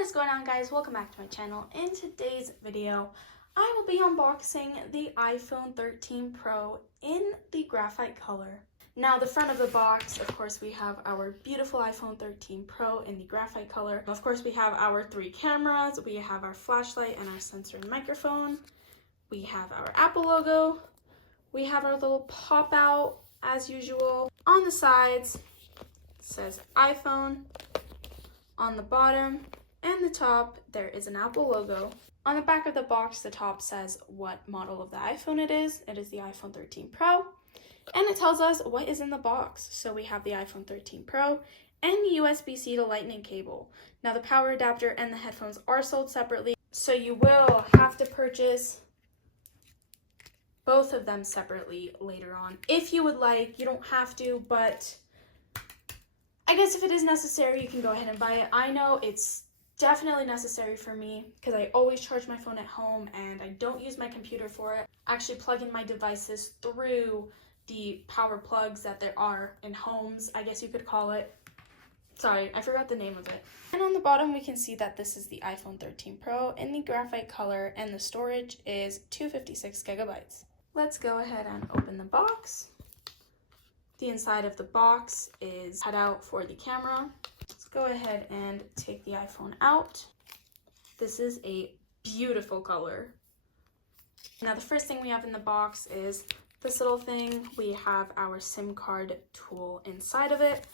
What is going on, guys? Welcome back to my channel. In today's video, I will be unboxing the iPhone 13 Pro in the graphite color. Now, the front of the box, of course, we have our beautiful iPhone 13 Pro in the graphite color. Of course, we have our 3 cameras. We have our flashlight and our sensor and microphone. We have our Apple logo. We have our little pop out as usual. On the sides, it says iPhone. On the bottom and the top, there is an Apple logo. On the back of the box, the top says what model of the iPhone it is. It is the iPhone 13 Pro. And it tells us what is in the box. So we have the iPhone 13 Pro and the USB-C to Lightning cable. Now the power adapter and the headphones are sold separately, so you will have to purchase both of them separately later on. If you would like, you don't have to, but I guess if it is necessary, you can go ahead and buy it. I know it's definitely necessary for me because I always charge my phone at home and I don't use my computer for it. I actually plug in my devices through the power plugs that there are in homes, I guess you could call it. Sorry, I forgot the name of it. And on the bottom, we can see that this is the iPhone 13 Pro in the graphite color and the storage is 256 gigabytes. Let's go ahead and open the box. The inside of the box is cut out for the camera. Let's go ahead and take the iPhone out. This is a beautiful color. Now the first thing we have in the box is this little thing. We have our SIM card tool inside of it.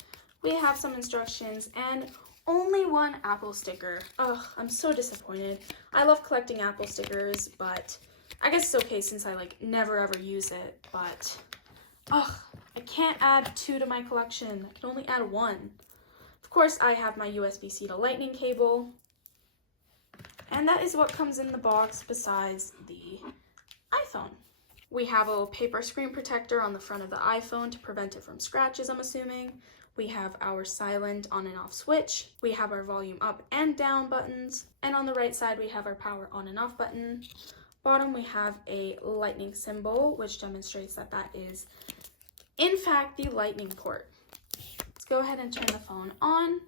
We have some instructions and only one Apple sticker. Ugh, I'm so disappointed. I love collecting Apple stickers, but I guess it's okay since I never ever use it, but ugh. I can't add 2 to my collection. I can only add 1. Of course, I have my USB-C to Lightning cable. And that is what comes in the box besides the iPhone. We have a little paper screen protector on the front of the iPhone to prevent it from scratches, I'm assuming. We have our silent on and off switch. We have our volume up and down buttons. And on the right side, we have our power on and off button. Bottom, we have a lightning symbol, which demonstrates that that is in fact the lightning port. Let's go ahead and turn the phone on.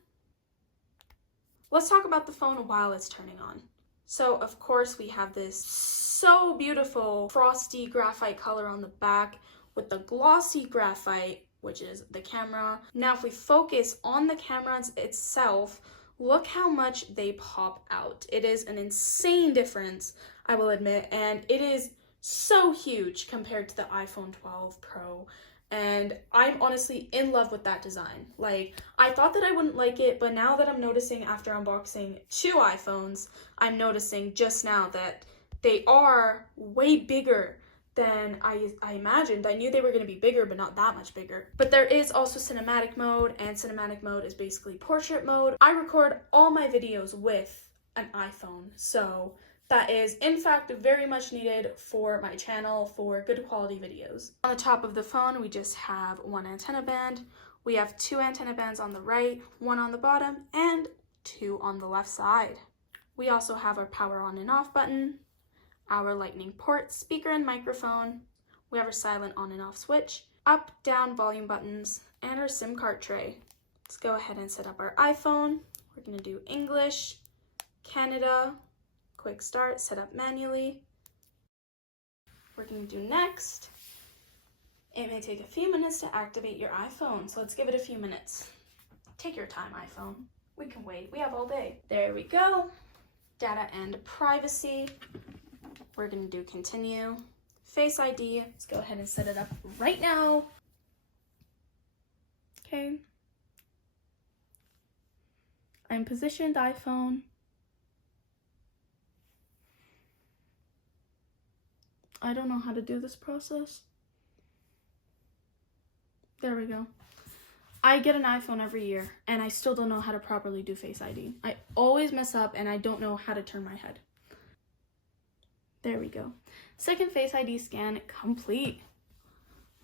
Let's talk about the phone while it's turning on. So of course we have this so beautiful frosty graphite color on the back with the glossy graphite, which is the camera. Now if we focus on the camera itself, look how much they pop out. It is an insane difference, I will admit, and it is so huge compared to the iPhone 12 Pro. And I'm honestly in love with that design. I thought that I wouldn't like it, but now that I'm noticing after unboxing 2 iPhones, I'm noticing just now that they are way bigger than I imagined. I knew they were going to be bigger, but not that much bigger. But there is also cinematic mode, and cinematic mode is basically portrait mode. I record all my videos with an iPhone, so that is, in fact, very much needed for my channel for good quality videos. On the top of the phone, we just have 1 antenna band. We have 2 antenna bands on the right, 1 on the bottom, and 2 on the left side. We also have our power on and off button, our lightning port, speaker and microphone. We have our silent on and off switch, up, down volume buttons, and our SIM card tray. Let's go ahead and set up our iPhone. We're gonna do English, Canada, quick start, set up manually. We're going to do next. It may take a few minutes to activate your iPhone, so let's give it a few minutes. Take your time, iPhone. We can wait. We have all day. There we go. Data and privacy. We're going to do continue. Face ID. Let's go ahead and set it up right now. Okay. I'm positioned iPhone. I don't know how to do this process. There we go. I get an iPhone every year and I still don't know how to properly do Face ID. I always mess up and I don't know how to turn my head. There we go. Second Face ID scan complete.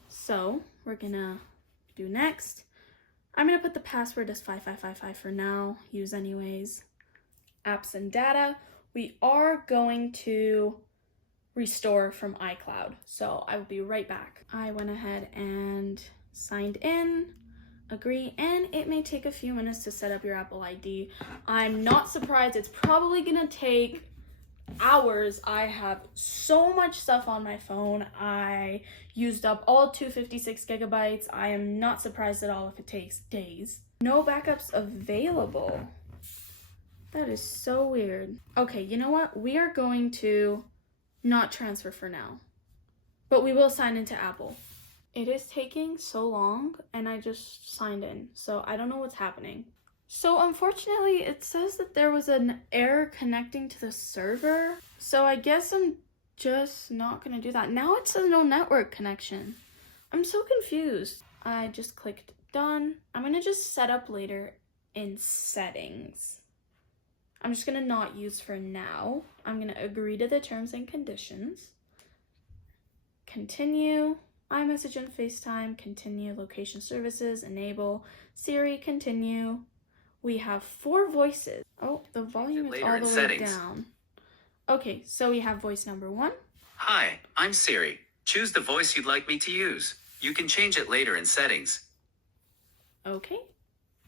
So we're gonna do next. I'm gonna put the password as 5555 for now, use anyways. Apps and data. We are going to restore from iCloud, so I will be right back. I went ahead and signed in, agree, and it may take a few minutes to set up your Apple ID. I'm not surprised. It's probably gonna take hours. I have so much stuff on my phone. I used up all 256 gigabytes. I am not surprised at all if it takes days. No backups available. That is so weird. Okay, you know what? We are going to not transfer for now, but we will sign into Apple. It is taking so long, and I just signed in, so I don't know what's happening. So unfortunately, it says that there was an error connecting to the server, so I guess I'm just not gonna do that. Now it says no network connection. I'm so confused. I just clicked done. I'm gonna just set up later in settings. I'm just gonna not use for now. I'm gonna agree to the terms and conditions. Continue. iMessage and FaceTime, continue. Location services, enable. Siri, continue. We have 4 voices. Oh, the volume is all the way down. Okay, so we have voice number 1. Hi, I'm Siri. Choose the voice you'd like me to use. You can change it later in settings. Okay.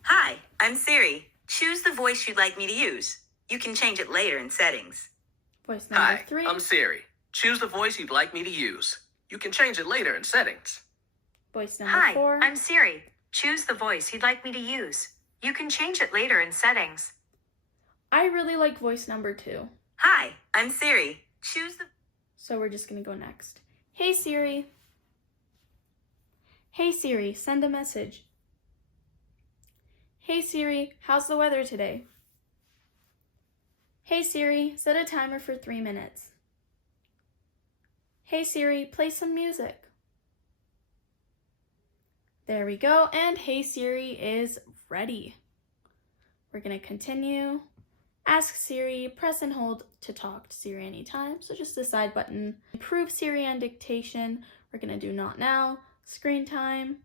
Hi, I'm Siri. Choose the voice you'd like me to use. You can change it later in settings. Voice number 3. Hi, I'm Siri. Choose the voice you'd like me to use. You can change it later in settings. Voice number 4. Hi, I'm Siri. Choose the voice you'd like me to use. You can change it later in settings. I really like voice number 2. Hi, I'm Siri. Choose the... So we're just gonna go next. Hey Siri. Hey Siri, send a message. Hey Siri, how's the weather today? Hey Siri, set a timer for 3 minutes. Hey Siri, play some music. There we go, and Hey Siri is ready. We're gonna continue. Ask Siri, press and hold to talk to Siri anytime, so just the side button. Improve Siri and dictation. We're gonna do not now. Screen time,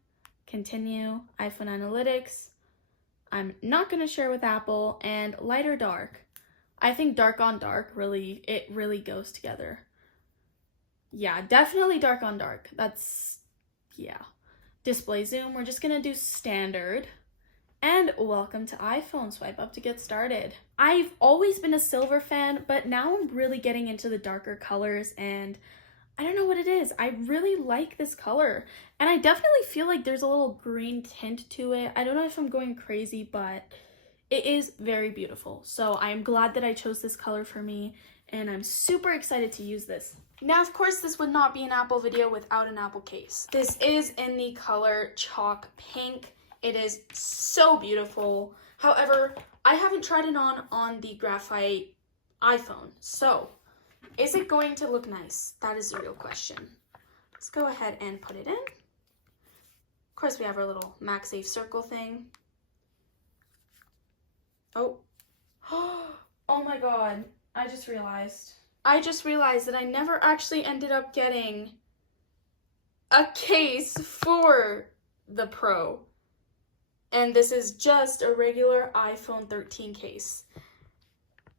continue. iPhone analytics. I'm not gonna share with Apple, and light or dark. I think dark on dark really goes together. Yeah, definitely dark on dark. That's, yeah. Display zoom, we're just gonna do standard. And welcome to iPhone, swipe up to get started. I've always been a silver fan, but now I'm really getting into the darker colors, and I don't know what it is. I really like this color, and I definitely feel like there's a little green tint to it. I don't know if I'm going crazy, but it is very beautiful. So I'm glad that I chose this color for me, and I'm super excited to use this. Now, of course, this would not be an Apple video without an Apple case. This is in the color chalk pink. It is so beautiful. However, I haven't tried it on the Graphite iPhone. So, is it going to look nice? That is the real question. Let's go ahead and put it in. Of course, we have our little MagSafe circle thing. Oh. Oh my god. I just realized that I never actually ended up getting a case for the Pro. And this is just a regular iPhone 13 case.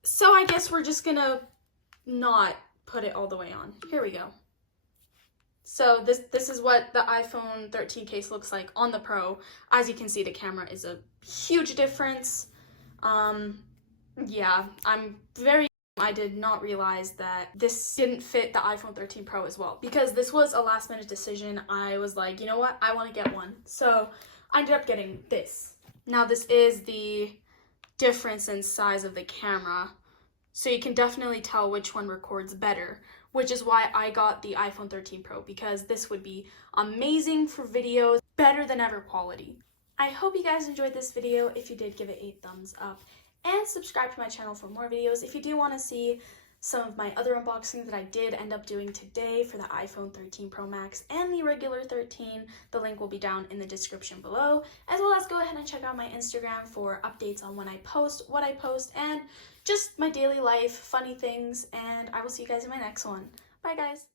So I guess we're just gonna not put it all the way on. Here we go. So this is what the iPhone 13 case looks like on the Pro. As you can see, the camera is a huge difference. Yeah, I did not realize that this didn't fit the iPhone 13 Pro as well, because this was a last minute decision. I was like, you know what, I want to get one. So I ended up getting this. Now this is the difference in size of the camera, so you can definitely tell which one records better, which is why I got the iPhone 13 Pro, because this would be amazing for videos, better than ever quality. I hope you guys enjoyed this video. If you did, give it a thumbs up and subscribe to my channel for more videos. If you do want to see some of my other unboxings that I did end up doing today for the iPhone 13 Pro Max and the regular 13, the link will be down in the description below, as well as go ahead and check out my Instagram for updates on when I post, what I post, and just my daily life, funny things, and I will see you guys in my next one. Bye guys!